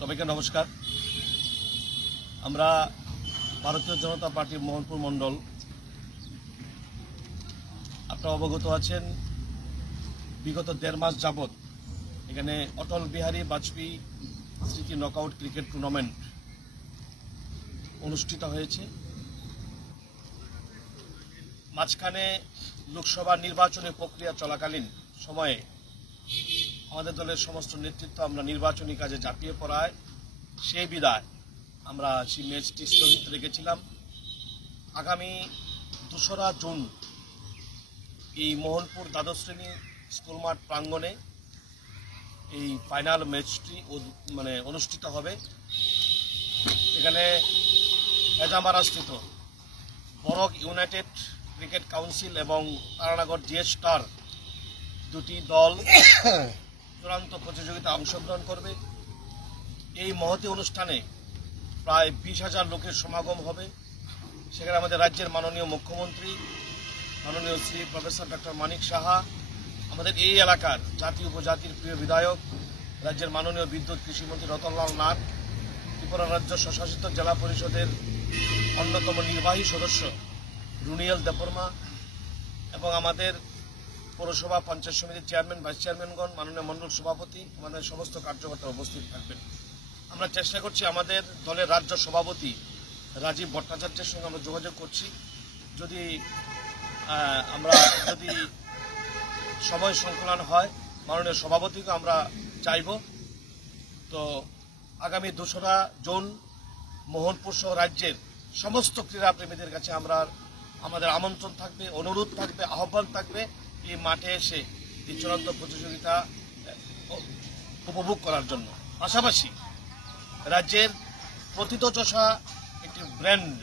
সবাইকে নমস্কার। আমরা ভারতীয় জনতা পার্টির মোহনপুর মণ্ডল, আপনারা অবগত আছেন বিগত 1.5 মাস যাবৎ এখানে অটল বিহারী বাজপেয়ী স্মৃতি নকআউট ক্রিকেট টুর্নামেন্ট অনুষ্ঠিত হয়েছে। মাঝখানে লোকসভা নির্বাচনের প্রক্রিয়া চলাকালীন সময়ে আমাদের দলের সমস্ত নেতৃত্ব আমরা নির্বাচনী কাজে ঝাঁপিয়ে পড়ায় সেই বিদায় আমরা সেই ম্যাচটি স্থগিত রেখেছিলাম। আগামী 2রা জুন এই মোহনপুর দ্বাদশ শ্রেণী স্কুল মাঠ প্রাঙ্গণে এই ফাইনাল ম্যাচটি অনুষ্ঠিত হবে। এখানে হেজামারাস্থিত বরগ ইউনাইটেড ক্রিকেট কাউন্সিল এবং তারানগর জিএস স্টার দুটি দল চূড়ান্ত প্রতিযোগিতা অংশগ্রহণ করবে। এই মহতী অনুষ্ঠানে প্রায় 20,000 লোকের সমাগম হবে। সেখানে আমাদের রাজ্যের মাননীয় মুখ্যমন্ত্রী মাননীয় শ্রী প্রফেসর ডক্টর মানিক সাহা, আমাদের এই এলাকার জাতি উপজাতির প্রিয় বিধায়ক রাজ্যের মাননীয় বিদ্যুৎ কৃষিমন্ত্রী রতনলাল নাথ, ত্রিপুরা রাজ্য স্বশাসিত জেলা পরিষদের অন্যতম নির্বাহী সদস্য রুনিয়েল দেববর্মা এবং আমাদের পৌরসভা পঞ্চায়েত সমিতির চেয়ারম্যান, ভাইস চেয়ারম্যানগণ, মাননীয় মণ্ডল সভাপতি, আমাদের সমস্ত কার্যকর্তা উপস্থিত থাকবেন। আমরা চেষ্টা করছি আমাদের দলের রাজ্য সভাপতি রাজীব ভট্টাচার্যের সঙ্গে আমরা যোগাযোগ করছি। যদি সময় সংকুলন হয় মাননীয় সভাপতিকে আমরা চাইব। তো আগামী 2রা জুন মোহনপুর সহ রাজ্যের সমস্ত ক্রীড়াপ্রেমীদের কাছে আমাদের আমন্ত্রণ থাকবে, অনুরোধ থাকবে, আহ্বান থাকবে এই মাঠে এসে এই চূড়ান্ত প্রতিযোগিতা উপভোগ করার জন্য। পাশাপাশি রাজ্যের প্রথিতযশা একটি ব্র্যান্ড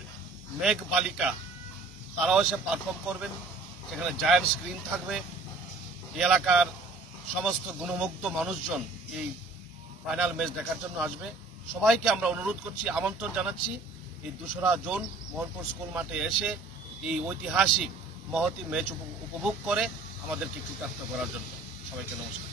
মেঘ বালিকা, তারাও এসে পারফর্ম করবেন। সেখানে জায়ান্ট স্ক্রিন থাকবে। এই এলাকার সমস্ত গুণমুগ্ধ মানুষজন এই ফাইনাল ম্যাচ দেখার জন্য আসবে। সবাইকে আমরা অনুরোধ করছি, আমন্ত্রণ জানাচ্ছি এই 2রা জুন মোহনপুর স্কুল মাঠে এসে এই ঐতিহাসিক মহতী ম্যাচ উপভোগ করে আমাদেরকে কৃতার্থ করার জন্য। সবাইকে নমস্কার।